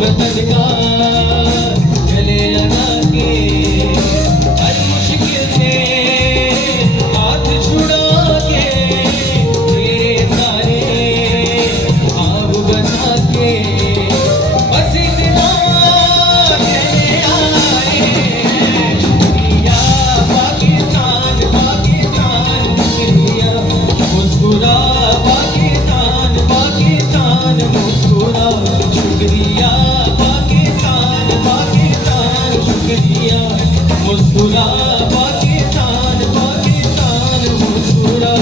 वतन का गले लगा के हर मुश्किल से हाथ छुड़ा के मेरे सारे ख्वाब बचा के बस इतना कहने आए हैं शुक्रिया पाकिस्तान पाकिस्तान शुक्रिया मुस्कुरा पाकिस्तान पाकिस्तान मुस्कुरा शुक्रिया पाकिस्तान पाकिस्तान शुक्रिया मुस्कुरा पाकिस्तान पाकिस्तान मुस्कुरा।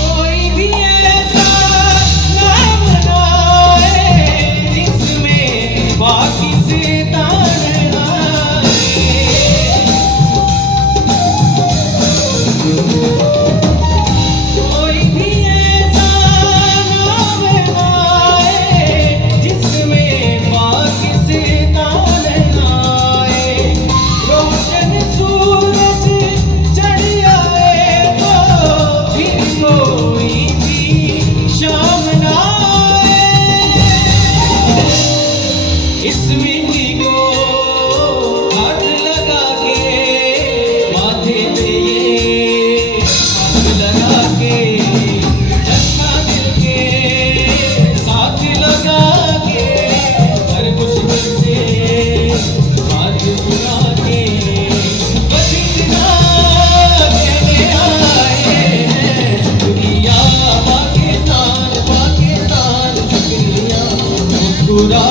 कोई भी ऐसा नाम बनाए जिसमें पाकिस्तान आए। कोई भी ऐसा नाम बनाए जिसमें पाकिस्तान आए। रोशन सूरज चढ़ आए तो फिर कोई भी शाम ना आए। इस मिट्टी को हाथ लगा के माथे पे ये हाथ लगा के रखा दिल के साथ लगा के हर मुश्किल से हाथ छुड़ा के बस इतना कहने आए हैं शुक्रिया पाकिस्तान पाकिस्तान शुक्रिया मुस्कुरा